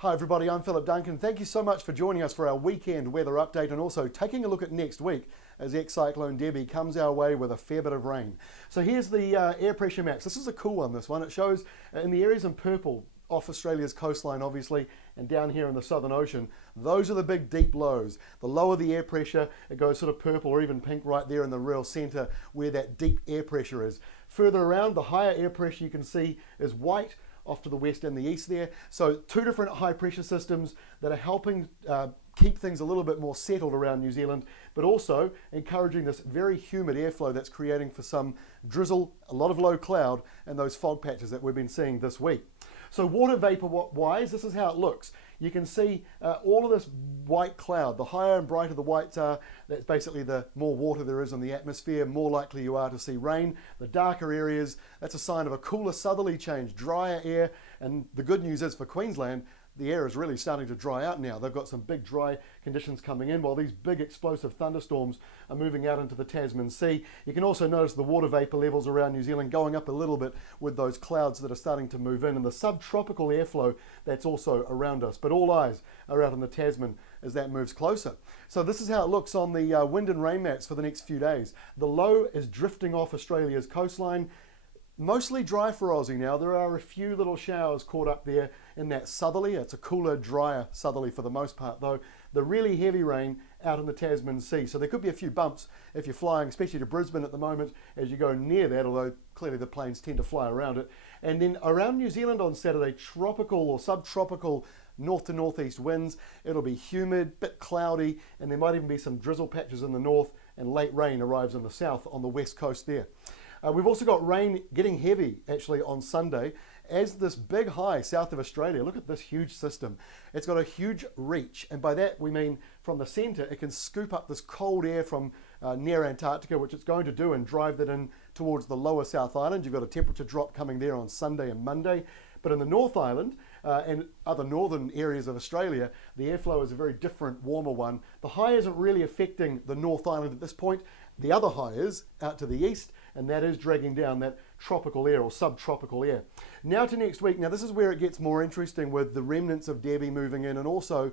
Hi everybody, I'm Philip Duncan. Thank you so much for joining us for our weekend weather update and also taking a look at next week as ex-Cyclone Debbie comes our way with a fair bit of rain. So here's the air pressure maps. This is a cool one, this one. It shows in the areas in purple off Australia's coastline obviously and down here in the Southern Ocean, those are the big deep lows. The lower the air pressure, it goes sort of purple or even pink right there in the real centre where that deep air pressure is. Further around, the higher air pressure you can see is white off to the west and the east there. So two different high pressure systems that are helping keep things a little bit more settled around New Zealand, but also encouraging this very humid airflow that's creating for some drizzle, a lot of low cloud, and those fog patches that we've been seeing this week. So water vapor wise, this is how it looks. You can see all of this white cloud. The higher and brighter the whites are, that's basically the more water there is in the atmosphere, more likely you are to see rain. The darker areas, that's a sign of a cooler southerly change, drier air. And the good news is for Queensland, the air is really starting to dry out now. They've got some big dry conditions coming in while these big explosive thunderstorms are moving out into the Tasman Sea. You can also notice the water vapor levels around New Zealand going up a little bit with those clouds that are starting to move in and the subtropical airflow that's also around us. But all eyes are out in the Tasman as that moves closer. So this is how it looks on the wind and rain maps for the next few days. The low is drifting off Australia's coastline. Mostly dry for Aussie now. There are a few little showers caught up there in that southerly. It's a cooler, drier southerly for the most part though. The really heavy rain out in the Tasman Sea. So there could be a few bumps if you're flying, especially to Brisbane at the moment as you go near that, although clearly the planes tend to fly around it. And then around New Zealand on Saturday, tropical or subtropical north to northeast winds. It'll be humid, bit cloudy, and there might even be some drizzle patches in the north and late rain arrives in the south on the west coast there. We've also got rain getting heavy actually on Sunday as this big high south of Australia. Look at this huge system. It's got a huge reach, and by that we mean from the centre it can scoop up this cold air from near Antarctica, which it's going to do, and drive that in towards the lower South Island. You've got a temperature drop coming there on Sunday and Monday. But in the North Island and other northern areas of Australia, the airflow is a very different, warmer one. The high isn't really affecting the North Island at this point. The other high is out to the east, and that is dragging down that tropical air or subtropical air. Now to next week. Now this is where it gets more interesting with the remnants of Debbie moving in and also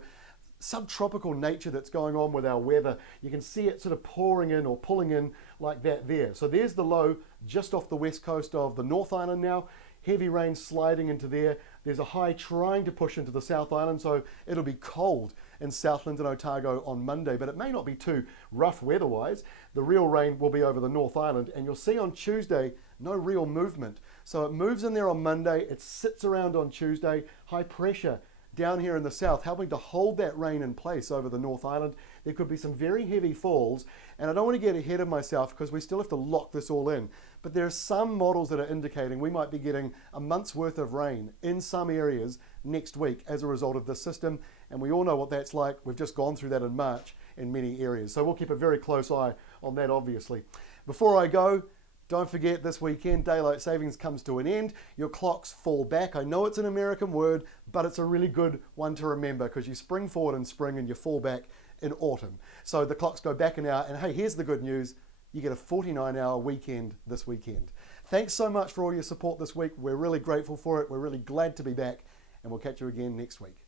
subtropical nature that's going on with our weather. You can see it sort of pouring in or pulling in like that there. So there's the low just off the west coast of the North Island now. Heavy rain sliding into there. There's a high trying to push into the South Island, so it'll be cold in Southland and Otago on Monday, but it may not be too rough weather-wise. The real rain will be over the North Island, and you'll see on Tuesday, no real movement. So it moves in there on Monday, it sits around on Tuesday, high pressure down here in the south, helping to hold that rain in place over the North Island. There could be some very heavy falls, and I don't want to get ahead of myself because we still have to lock this all in. But there are some models that are indicating we might be getting a month's worth of rain in some areas next week as a result of this system, and we all know what that's like. We've just gone through that in March in many areas. So we'll keep a very close eye on that, obviously. Before I go, don't forget this weekend, daylight savings comes to an end. Your clocks fall back. I know it's an American word, but it's a really good one to remember because you spring forward in spring and you fall back in autumn. So the clocks go back an hour, and hey, here's the good news. You get a 49-hour weekend this weekend. Thanks so much for all your support this week. We're really grateful for it. We're really glad to be back, and we'll catch you again next week.